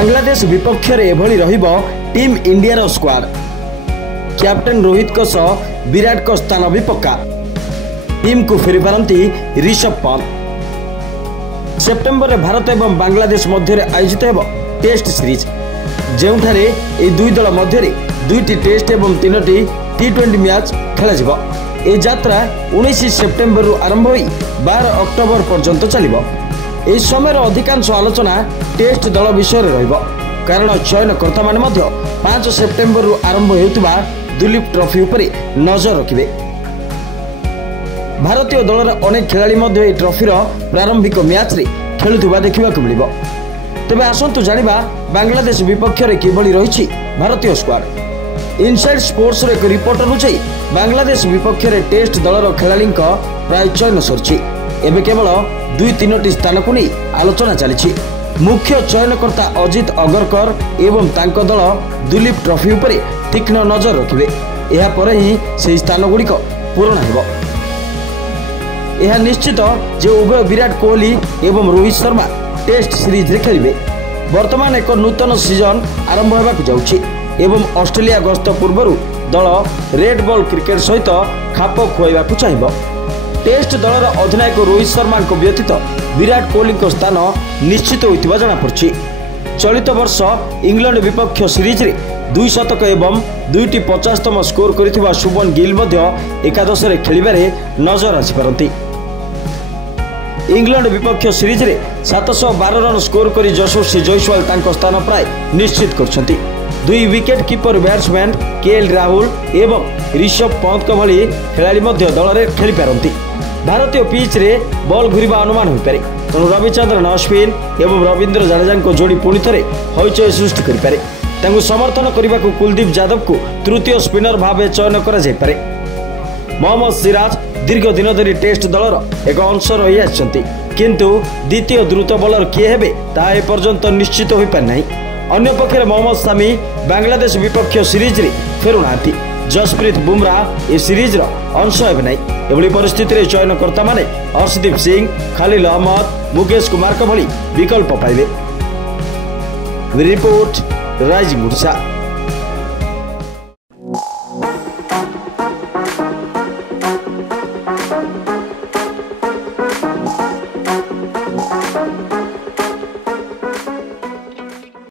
बांग्लादेश विपक्ष रे एभली रहिबो टीम इंडिया रो स्क्वाड। कैप्टेन रोहित को सह विराट को स्थान भी पक्का। टीम को फेरी पारंती ऋषभ पंत। सेप्टेम्बर में भारत एवं बांग्लादेश मध्य आयोजित हेबो टेस्ट सीरीज, जेउठारे ए दुई दल मध्य 2टी टेस्ट एवं 3टी T20 मैच खेला जिवो। ए यात्रा 19 सेप्टेम्बर रु आरंभ होई 12 अक्टोबर पर्यंत चलिबो। ए समय अधिकांश आलोचना टेस्ट दल विषय रहिबो, कारण चयनकर्ता माने मध्य 5 सेप्टेम्बर रु आरंभ हेउतबा दुलीप ट्रॉफी उपरे नजर रखिबे। भारतीय दलर अनेक खेलाड़ी मध्य ए ट्रॉफीर प्रारंभिक मैच रे खेलुथिबा देखिबाकु मिलिबो। तेबे आसंतु जानिबा बांग्लादेश विपक्ष रे किभली रहिछि भारतीय स्क्वाड। इनसाइड स्पोर्ट्स रो एक रिपोर्ट अनुसार बांग्लादेश विपक्ष रे टेस्ट दलर खेलाड़ी प्राय चयन सरछि। एबे केवल 2-3टी स्थान को नहीं आलोचना चली। मुख्य चयनकर्ता अजित अगरकर एवं तांको दल दुलीप ट्रॉफी उपरे तीक्ष्ण नजर रखिबे। एहा परे ही से स्थान गुड़िक पूरण हेबो। यह निश्चित जे उभय विराट कोहली एवं रोहित शर्मा टेस्ट सीरीज रे खेलिबे। वर्तमान एक नूतन सीजन आरंभ होबाक जाउछि एवं ऑस्ट्रेलिया गस्त पूर्व दल रेड बॉल क्रिकेट सहित खाप खुआइबाकू चाहिबो। टेस्ट दलर अधिनायक रोहित शर्मा को व्यतीत विराट कोहली को स्थान निश्चित होइतिबा जणा पड़छि। चलित वर्ष इंग्लैंड विपक्ष सीरीज रे 2 शतक एवं 2टी 50तम स्कोर करिथिबा शुभमन गिल मध्य एकादश रे खेलिबारे नजर आछि परंती। इंग्लैंड विपक्ष सीरीज रे 712 रन स्कोर करी यशस्वी जयसवाल तांको स्थान प्राय निश्चित करछंती। 2 wicket keeper batsman KL Rahul एवं ऋषभ पंत को भली खेलाड़ी मध्य दल रे खेली पारंती। भारतीय पिच रे बॉल घुरीबा अनुमान होई पारे, तेणु रविचंद्रन अश्विन एवं रविंद्र जडेजा को जोड़ी पुणी थरे हईचय सृष्टि करि पारे। तांको समर्थन करबाकू कुलदीप यादव को तृतीय स्पिनर भावे चयन करा जाय पारे। मोहम्मद सिराज दीर्घ दिन धरी टेस्ट दलर एक अंश रही आछंती, किंतु द्वितीय द्रुत बॉलर किए हेबे ता ए पर्यंत निश्चित होई पार नाही। अन्य पक्षे मोहम्मद शामी बांग्लादेश विपक्ष सीरीज रे फेरुनांती। जसप्रीत बुमराह ए सीरीज रो अंश हेबे नाही। एभली परिस्थिति रे चयनकर्ता माने अर्शदीप सिंह, खलील अहमद, मुकेश कुमार को भली विकल्प पाइबे। Report Rising Odisha.